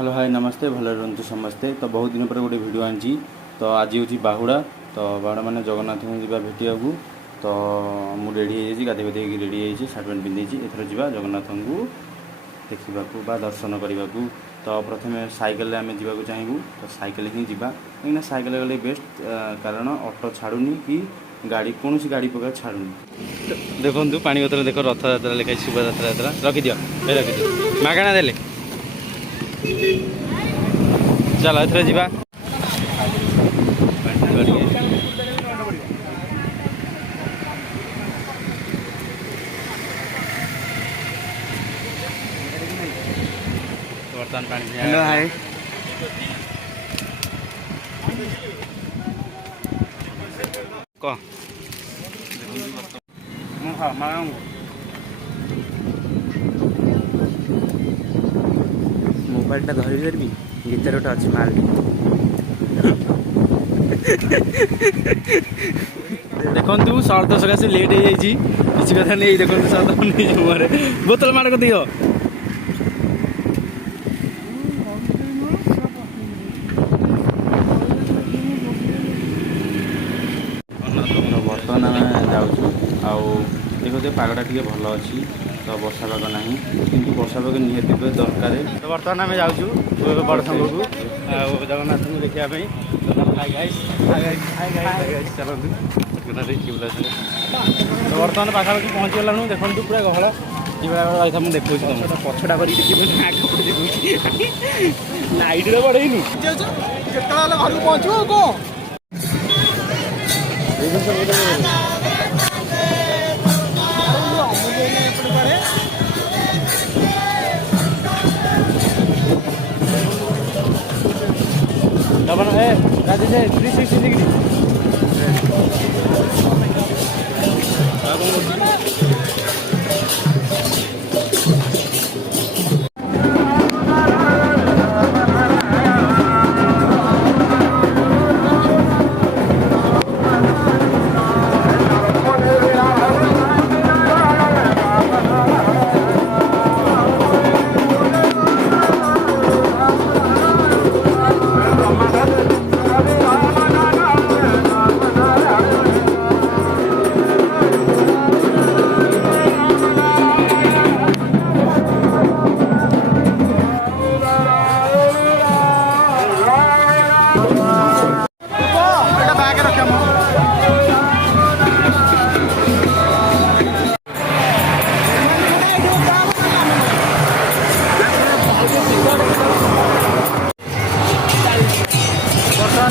Hello hi नमस्ते भले रुहतु समस्ते। तो बहुत दिन पर गोटे वीडियो आनी। तो आज हूँ बाहुड़ा। तो बाहुड़ा मैंने जगन्नाथ को जा भेटा को। तो मुझे रेडी हो गाधे गाधे रेडी हो सार्ट पैंट पिंधि एथर जा जगन्नाथ को देखा दर्शन करने को। तो प्रथम सैकेल आम जावाक चाहबू। तो सैकेल ही जावा कहीं सैकेल गले बेस्ट कारण ऑटो छाड़ूनी कि गाड़ी कौन गाड़ी पका छाड़ूनी। देखो पानी बोतल देख रथ यात्रा लिखाई शुभ यात्रा रखिदियो रखिदियो मागणा देले चल एथर जा बर्तमान पानी हेलो हाय कह मोबाइल टा धरी धरबी गीतर गोटे अच्छी माल देखु सर्त सकाशे लेट हो किसी कथा नहीं देखो सर्त बोतल मार को दियो बर्तमान आम जाऊँ देखो पागटा टी भल अच्छी। तो वर्षा पाग ना कि वर्षा पाग निहती दरकार। तो बर्तमान आम जाऊँ बड़ संघ को जगन्नाथ को देखापी चलते तो बर्तमान पाखापाखि पहुँचीगलु देखो पूरा गहल जी मुझे देखा तुम पछटा कर नाइट बढ़ेनी घर पहुँचो कौन राजेश 360 डिग्री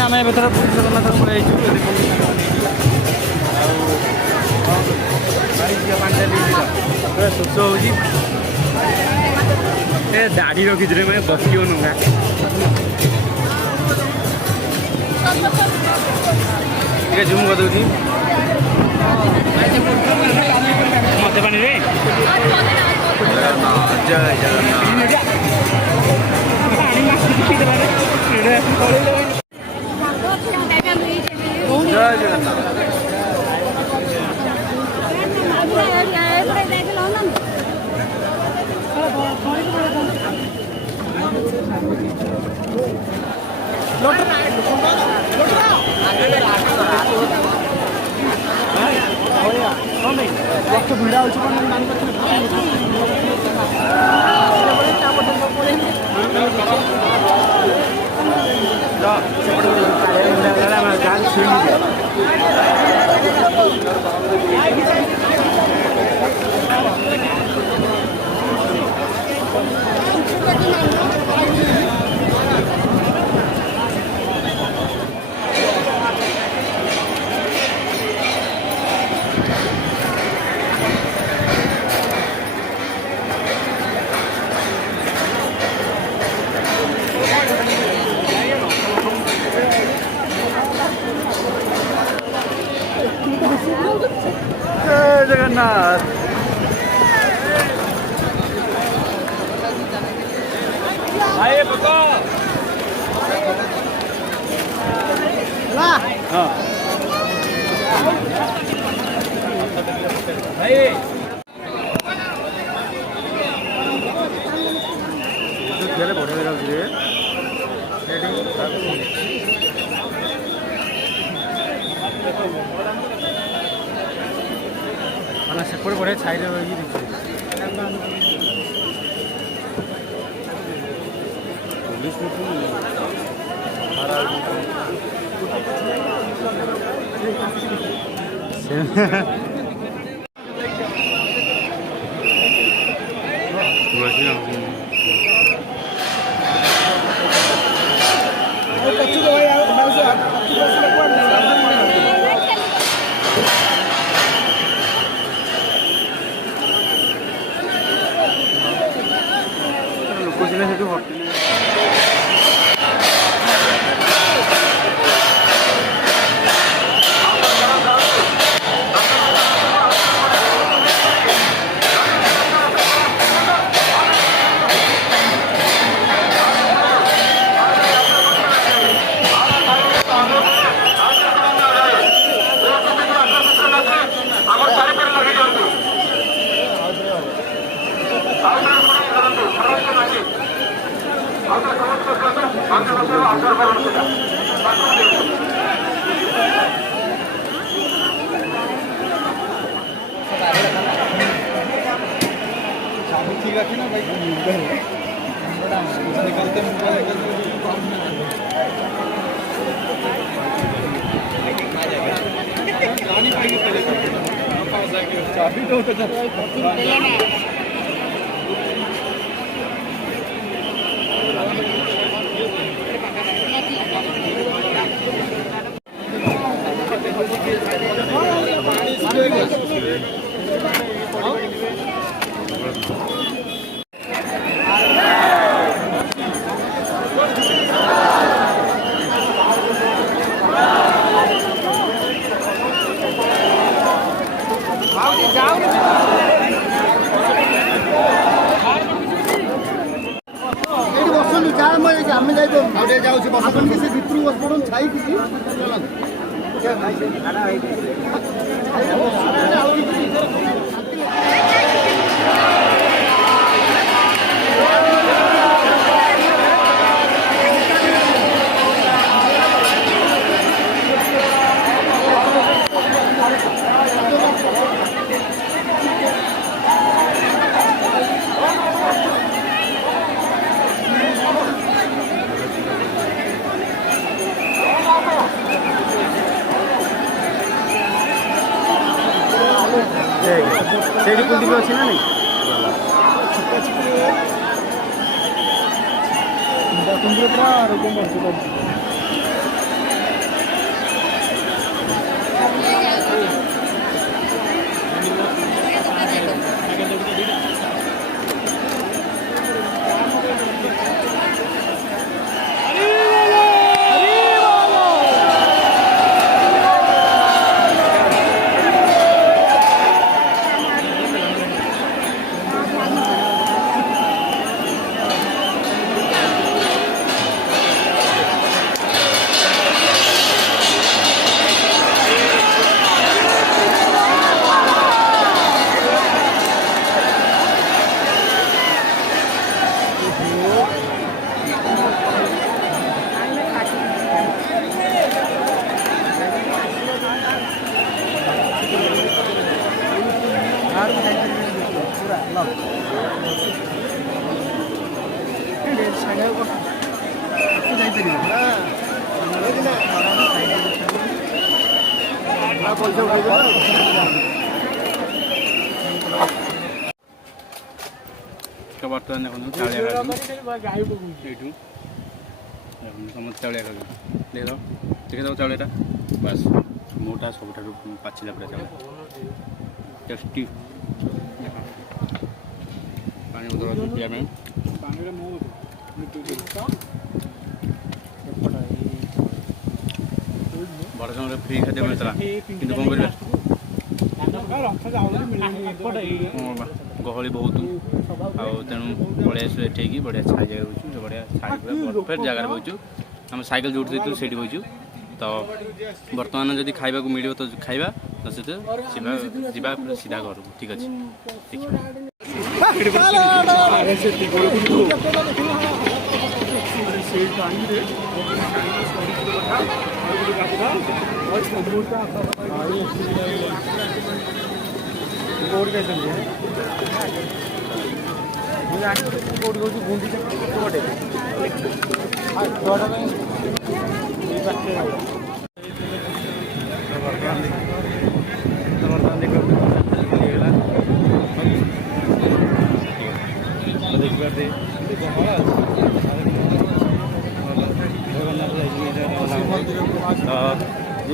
आम भर पुरी जगन्नाथ पड़े शोष हो दाढ़ी रखी मैं बस नुआ जूम कर दूसरी मत पानी रे जय जगन्नाथ जय जगन्नाथ भिड़ा जय जगन्नाथ आइए पको हाँ भाई बढ़िया ଯାଉଛି ମାନେ ସେପଟେ ବଢ଼ିଆ ଛାଇରେ ରହିକି ଦେଖିବେ ଲୋକ ସିନା ସେଠୁ ହୋଟେଲ ठीक है ना भाई निकलते चाबी तो आम जाऊँ से भितर बस पड़ो छाई ସେଇଠି କୁଲଦୀପ ଅଛି ନା ନାଇଁ କୁନ୍ଦୀର ପୁରା ରୋଗ ମରୁଛି बर्तमान देखो चाउलिया समस्त चाउलिया खा देख देखे दो चाउलिया बस मोटा सब पाचिला पूरा चाउल टेस्टी पानी बोतल पिया में बड़ समय फ्री खाद्य मिलता कि कौन कर गहली बहुत तेणु पलि आसू एठेकी बढ़िया छाई जगह बचु बढ़िया छाई परफेक्ट जगह बचु आम साइकेल जोड़ी देतु से बचु तो बर्तमान जदि खाइबा को मिले तो खाइबा तो सीधा सीधा घर को ठीक अच्छे देखिए जी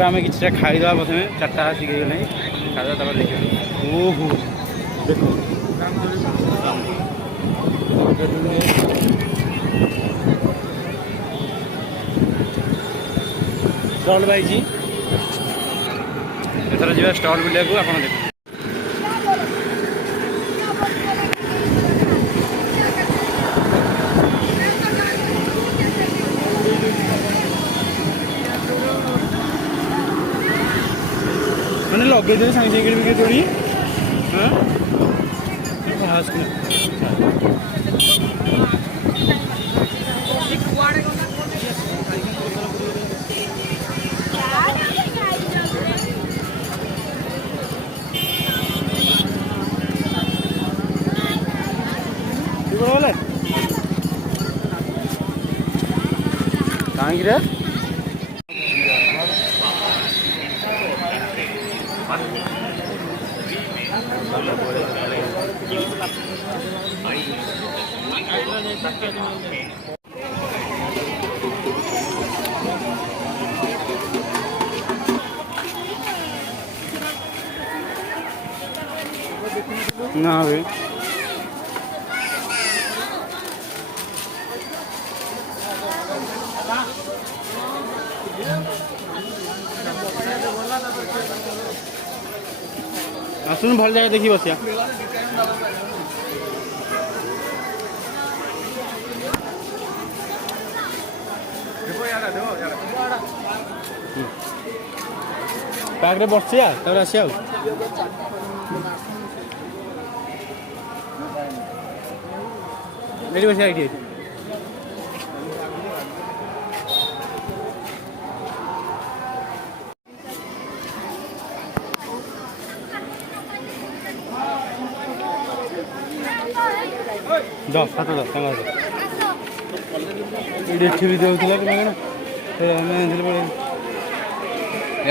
आम कि खाईदा प्रथम 4टा आसिक खाईदा देखिए ओहो देखो स्टल पाई एथर जा स्टल बुलिया को आप देख मैंने लगे दे साइड साइकिल भी थोड़ी हाँ कहीं रे ना भाई आसुन भल जगह देखी बसिया पार्क बसिया आसिया मेरी बसिया ये दस 7 10 एठी भी देउथिला कि ना तो हम एंथिल पड़े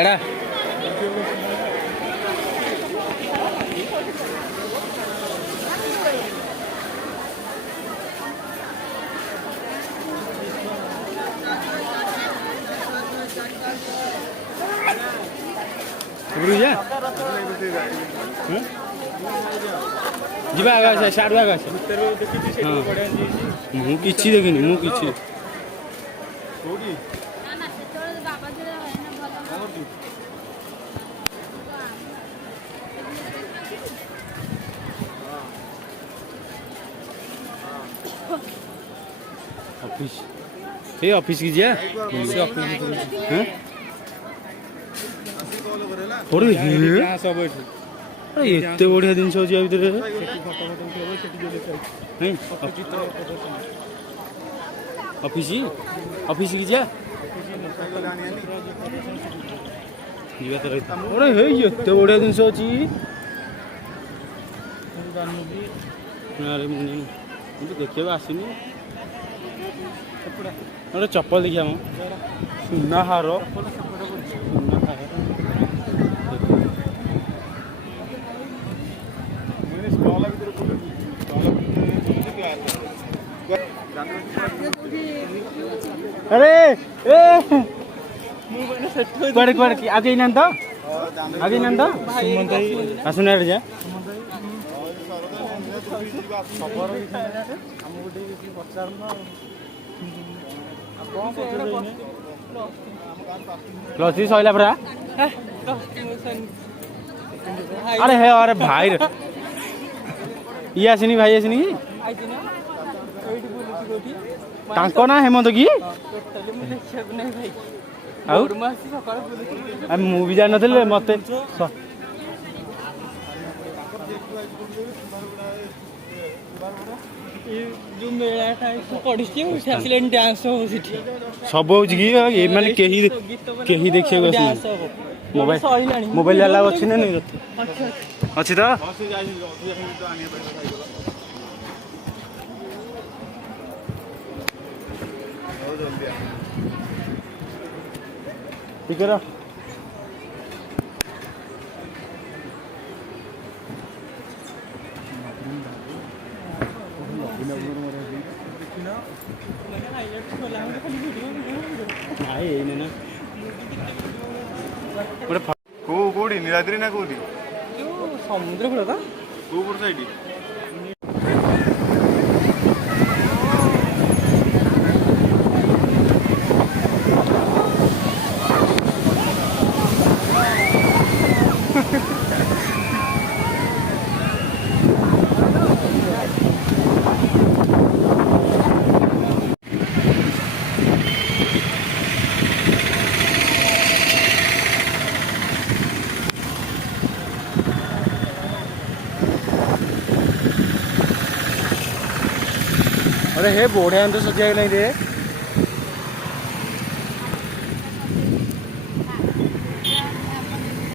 एडा बुझा ଯିବା ଆଗ ସାଡୁ ଆଗ ଆସ ମୁଁ କିଛି ଦେଖିନି ମୁଁ କିଛି ऑफिस ये ऑफिस की जिया से ऑफिस हैं थोड़ी हां सब एत बढ़िया जिन भितर ऑफिस ऑफिस की जा एत बढ़िया जिन अच्छी देखा आसनी गोटे चप्पल देखिया मो सुना हार अरे ए कुआड़े कुआड़े आगे ना तो आगे ना तो आसुना जा प्लस 3 सैला परा अरे हे अरे भाई ये आसनी भाई आसनी तांको ना हेमंत की मु भी जान नथिले मते जो मेला पड़ी डांस हो सब हो कि माने केही देखिए मोबाइल मोबाइल अलाउ अच्छी ना नहीं अच्छी तो ठीक है कोडी नीलाद्री ना कोडी समुद्र कूल कोपट साइड अरे हे बोढ़िया तो सजा नहीं रे